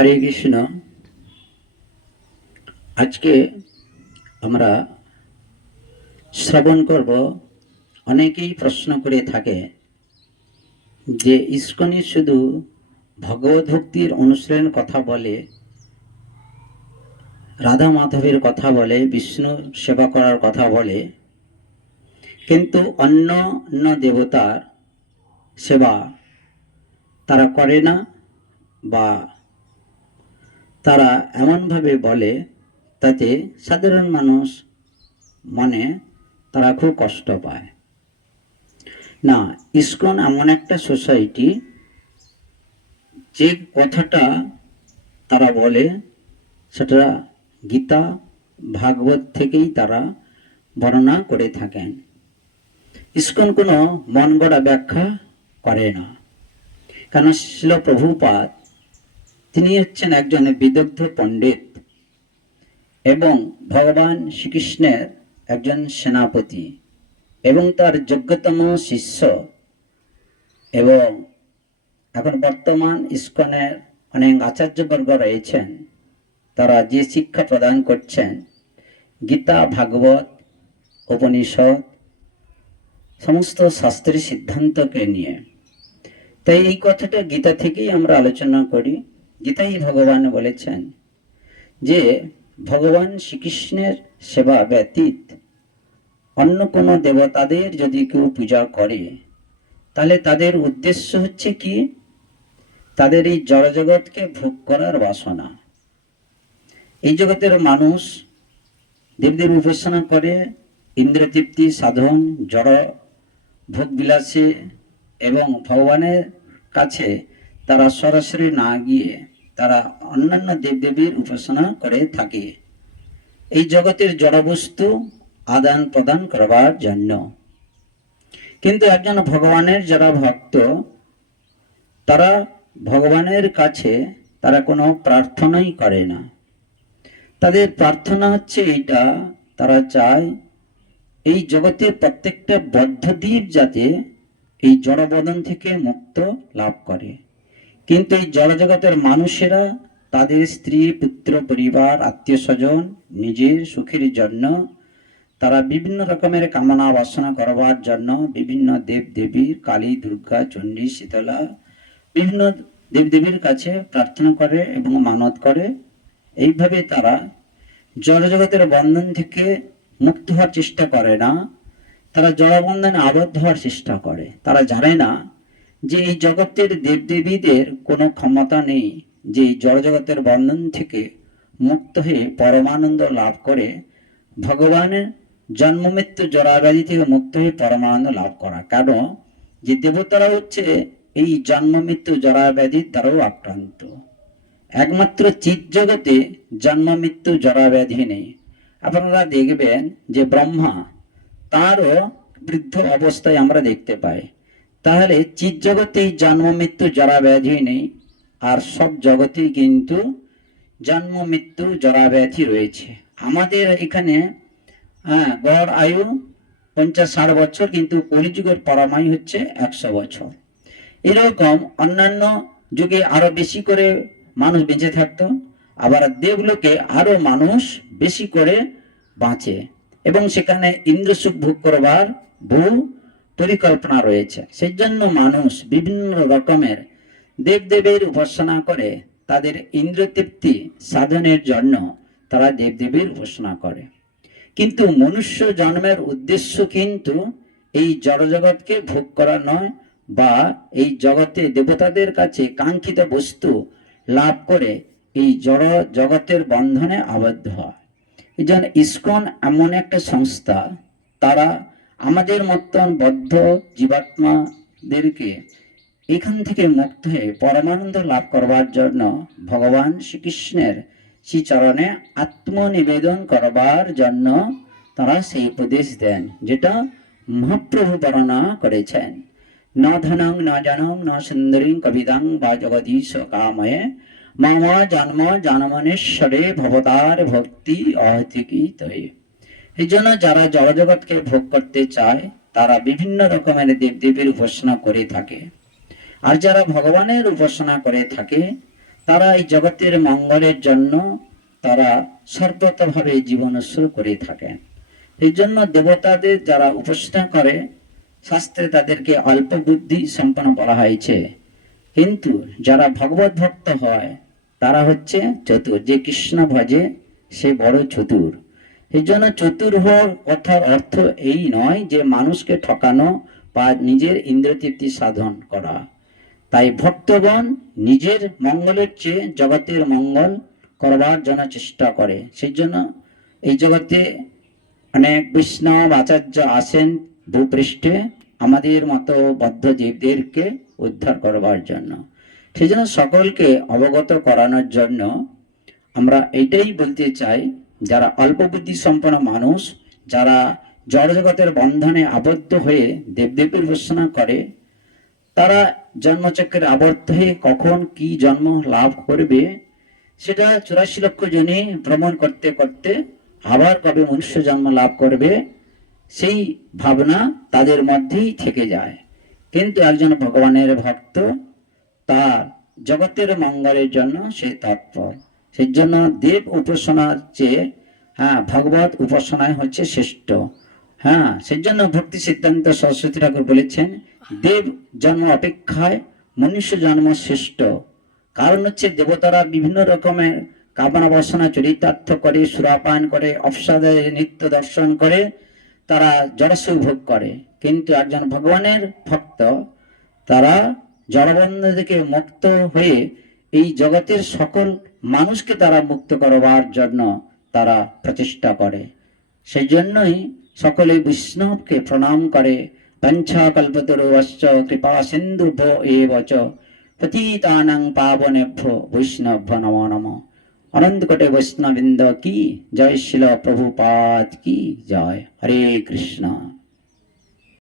হরে কৃষ্ণ। আজকে আমরা শ্রবণ করব। অনেকেই প্রশ্ন করে থাকে যে, ইস্কনে শুধু ভগবত ভক্তির অনুশীলন কথা বলে, রাধা মাধবের কথা বলে, বিষ্ণু সেবা করার কথা বলে, কিন্তু অন্য অন্য দেবতার সেবা তারা করে না বা তারা এমনভাবে বলে তাতে সাধারণ মানুষ মনে তারা খুব কষ্ট পায়। না, ইসকন এমন একটা সোসাইটি যে কথাটা তারা বলে, সেটা গীতা ভাগবত থেকেই তারা বর্ণনা করে থাকেন। ইসকন কোনো মন গড়া ব্যাখ্যা করে না। কেন শিল প্রভুপাদ তিনি হচ্ছেন একজন বিদগ্ধ পণ্ডিত এবং ভগবান শ্রীকৃষ্ণের একজন সেনাপতি এবং তার যোগ্যতম শিষ্য এবং এখন বর্তমান ইস্কনের অনেক আচার্যবর্গ রয়েছেন। তারা যে শিক্ষা প্রদান করছেন, গীতা, ভাগবত, উপনিষদ, সমস্ত শাস্ত্রী সিদ্ধান্তকে নিয়ে। তাই এই কথাটা গীতা থেকেই আমরা আলোচনা করি। গীতাই ভগবান বলেছেন যে, ভগবান শ্রীকৃষ্ণের সেবা ব্যতীত অন্য কোনো দেবতাদের যদি কেউ পূজা করে, তাহলে তাদের উদ্দেশ্য হচ্ছে কি? তাদের এই জড়জগৎকে ভোগ করার বাসনা। এই জগতের মানুষ দেবদেব উপাসনা করে, ইন্দ্রতৃপ্তি, সাধন, জড় ভোগ বিলাসে এবং ভগবানের কাছে তারা সরাসরি না গিয়ে তারা অন্যান্য দেবদেবীর উপাসনা করে থাকে। এই জগতের জড়বস্তু আদান প্রদান করবার জন্য। কিন্তু একজন ভগবানের যারা ভক্ত, তারা ভগবানের কাছে তারা কোনো প্রার্থনাই করে না। তাদের প্রার্থনা হচ্ছে এইটা, তারা চায় এই জগতের প্রত্যেকটা বদ্ধদ্বীপ যাতে এই জড়বদন থেকে মুক্ত লাভ করে। কিন্তু এই জড়জগতের মানুষেরা তাদের স্ত্রী, পুত্র, পরিবার আত্মীয় স্বজন নিজের সুখের জন্য তারা বিভিন্ন রকমের কামনা বাসনা করবার জন্য বিভিন্ন দেব দেবীর কালী, দুর্গা, চণ্ডী, শীতলা, বিভিন্ন দেবদেবীর কাছে প্রার্থনা করে এবং মানত করে। এইভাবে তারা জড়জগতের বন্ধন থেকে মুক্ত হওয়ার চেষ্টা করে না। তারা জড়বন্ধনে আবদ্ধ হওয়ার চেষ্টা করে। তারা জানে না যে এই জগতের দেবদেবীদের কোনো ক্ষমতা নেই, যে জড়জগতের বন্ধন থেকে মুক্ত হয়ে পরমানন্দ লাভ করে ভগবানের জন্ম মৃত্যু জরাব্যাধি থেকে মুক্ত হয়ে পরমানন্দ লাভ করা। কারণ যে দেবতারা হচ্ছে এই জন্ম মৃত্যু জরাব্যাধির দ্বারাও আক্রান্ত। একমাত্র চিৎ জগতে জন্ম মৃত্যু জরাব্যাধি নেই। আপনারা দেখবেন যে ব্রহ্মা তারও বৃদ্ধ অবস্থায় আমরা দেখতে পাই। তাহলে চিৎ জগতেই জন্ম, মৃত্যু, জরা, ব্যাধি নেই। আর সব জগতেই কিন্তু জন্ম, মৃত্যু, জরা, ব্যাধি রয়েছে। আমাদের এখানে হ্যাঁ গড় আয়ু পঞ্চাশ, ষাট বছর, কিন্তু কলিযুগের পরমায়ু হচ্ছে একশো বছর। এরকম অন্যান্য যুগে আরও বেশি করে মানুষ বেঁচে থাকতো, আবার দেবলোকে আরও মানুষ বেশি করে বাঁচে। এবং সেখানে ইন্দ্রসুখ ভোগ করবার বহু পরিকল্পনা রয়েছে। সেই জন্য মানুষ বিভিন্ন রকমের দেবদেবীর উপাসনা করে, তাদের ইন্দ্রতৃপ্তি সাধনের জন্য তারা দেবদেবীর উপাসনা করে। কিন্তু মনুষ্য জন্মের উদ্দেশ্য কিন্তু এই জড়জগৎকে ভোগ করা নয় বা এই জগতে দেবতাদের কাছে কাঙ্ক্ষিত বস্তু লাভ করে এই জড় জগতের বন্ধনে আবদ্ধ হয়। এই জন্য ইসকন এমন একটা সংস্থা, তারা আমাদের মতন বদ্ধ জীবাত্মাদেরকে এখান থেকে মুক্ত হয়ে পরমানন্দ লাভ করবার জন্য ভগবান শ্রীকৃষ্ণের শ্রীচরণে আত্মনিবেদন করবার জন্য তারা সেই উপদেশ দেন, যেটা মহাপ্রভু বর্ণনা করেছেন। ন ধনং, ন জনং, ন সুন্দরী কবিদাং বা জগদীশ কাময়ে মামা জন্ম জন্মনেশ্বরে ভবতার ভক্তি অহতিকি তয়ে এই জন্য যারা জড়জগৎকে ভোগ করতে চায়, তারা বিভিন্ন রকমের দেবদেবীর উপাসনা করে থাকে। আর যারা ভগবানের উপাসনা করে থাকে, তারা এই জগতের মঙ্গলের জন্য তারা সর্বতভাবে জীবন উৎসর্গ করে থাকেন এই জন্য দেবতাদের যারা উপাসনা করে, শাস্ত্রে তাদেরকে অল্প বুদ্ধি সম্পন্ন বলা হয়েছে। কিন্তু যারা ভগবত ভক্ত হয়, তারা হচ্ছে চতুর। যে কৃষ্ণ ভজে, সে বড় চতুর। এই জন্য চতুর হওয়ার কথার অর্থ এই নয় যে মানুষকে ঠকানো বা নিজের ইন্দ্রতৃপ্তি সাধন করা। তাই ভক্তগণ নিজের মঙ্গলের চেয়ে জগতের মঙ্গল করবার জন্য চেষ্টা করে। সেই জন্য এই জগতে অনেক বৈষ্ণব আচার্য আসেন ভূপৃষ্ঠে আমাদের মতো বদ্ধ জীবদেরকে উদ্ধার করবার জন্য। সেই জন্য সকলকে অবগত করানোর জন্য আমরা এটাই বলতে চাই যারা অল্প বুদ্ধি সম্পন্ন মানুষ, যারা জড়জগতের বন্ধনে আবদ্ধ হয়ে দেবদেবীর উপাসনা করে, তারা জন্মচক্রের আবদ্ধ হয়ে কখন কি জন্ম লাভ করবে, সেটা চুরাশি লক্ষ জনে ভ্রমণ করতে করতে আবার কবে মনুষ্য জন্ম লাভ করবে, সেই ভাবনা তাদের মধ্যেই থেকে যায়। কিন্তু একজন ভগবানের ভক্ত তার জগতের মঙ্গলের জন্য সে তৎপর। সেই জন্য দেব উপাসনার চেয়ে হ্যাঁ ভগবত উপাসনায় হচ্ছে শ্রেষ্ঠ। হ্যাঁ সেই জন্য ভক্তি সিদ্ধান্ত সরস্বতী ঠাকুর বলেছেন, দেব জন্ম অপেক্ষায় মনুষ্য জন্ম শ্রেষ্ঠ। কারণ হচ্ছে দেবতারা বিভিন্ন রকমের কামনা বাসনা, চরিতার্থ করে, সুরাপান করে অপসাদের নিত্য দর্শন করে, তারা জড়সুখ ভোগ করে। কিন্তু একজন ভগবানের ভক্ত, তারা জড়বন্ধ থেকে মুক্ত হয়ে এই জগতের সকল মানুষকে তারা মুক্ত করবার জন্য তারা প্রচেষ্টা করে। সেই জন্যই সকলে বৈষ্ণবকে প্রণাম করে। পঞ্চা কল্পতরু অশ্চ কৃপা সিন্ধু ভো এ বচ পতিতানাং পাবনেভ্য বৈষ্ণব নমো নম। অনন্ত কোটে বৈষ্ণবৃন্দ কি? জয় শিল প্রভুপাদ কি? জয়। হরে কৃষ্ণ।